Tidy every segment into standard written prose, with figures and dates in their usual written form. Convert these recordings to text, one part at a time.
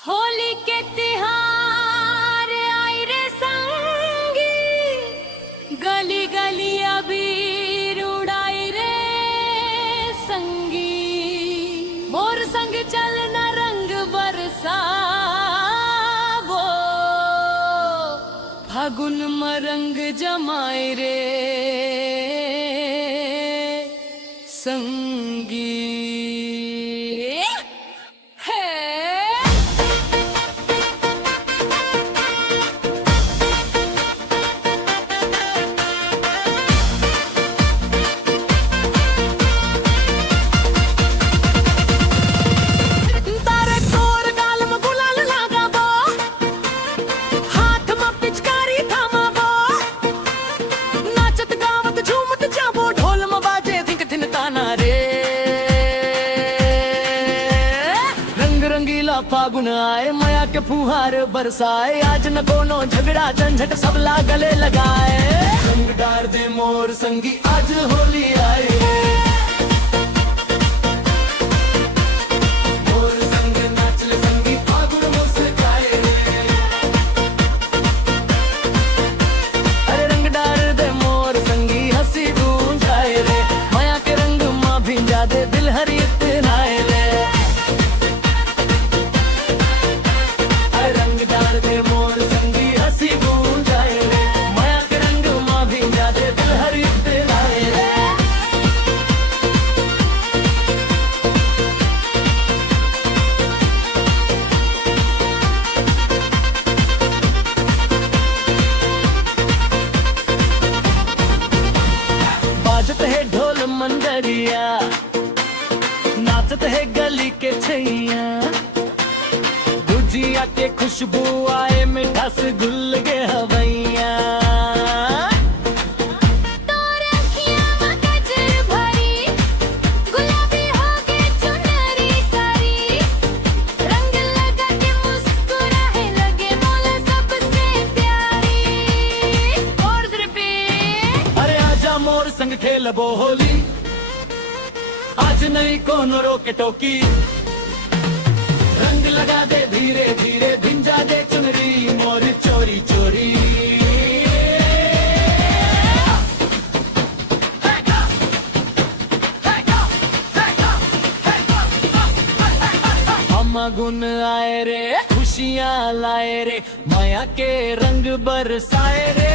होली के तिहार आई रे संगी, गली गली अबीर उड़ाई रे संगी। मोर संग चलना रंग बरसावो, फागुन मरंग जमाए रे संगी। फागुन आए माया के फुहार बरसाए, आज न कोनो झगड़ा झंझट सबला गले लगाए। रंग डार दे मोर संगी आज होली आए, मोर संग नाचले संगी फागुन मुस्काए। अरे रंग डार दे मोर संगी हंसी गूंजाए रे, माया के रंग माँ भिंजा दे दिल हरी इतनाए रे। बाजत है ढोल मंदरिया, नाचत है गली के छैया, गुजिया के खुशबू आए मिठास गुल के हवैया। मोर संग खेलबो होली, आज नहीं कोनो रोके टोकी। रंग लगा दे धीरे धीरे, भिंजा दे चुनरी मोर चोरी चोरी। हम गुन आए रे, खुशियां लाए रे, माया के रंग बरसाए रे।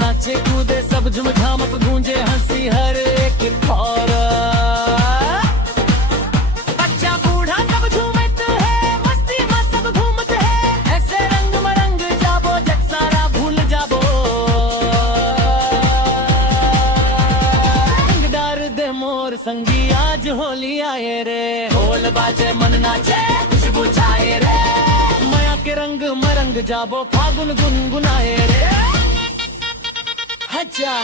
नाचे कूदे सब झुमझामत गूंजे हंसी हर एक ठौर। बच्चा बूढ़ा सब झूमत है, मस्ती में सब घूमत है, ऐसे रंग मरंग जाबो जग सारा भूल जाबो। रंग डार दे मोर संगी आज होली आए रे, ढोल बाजे मन नाचे खुशबू छाए रे, माया के रंग मरंग जाबो फागुन गुनगुनाए रे। अच्छा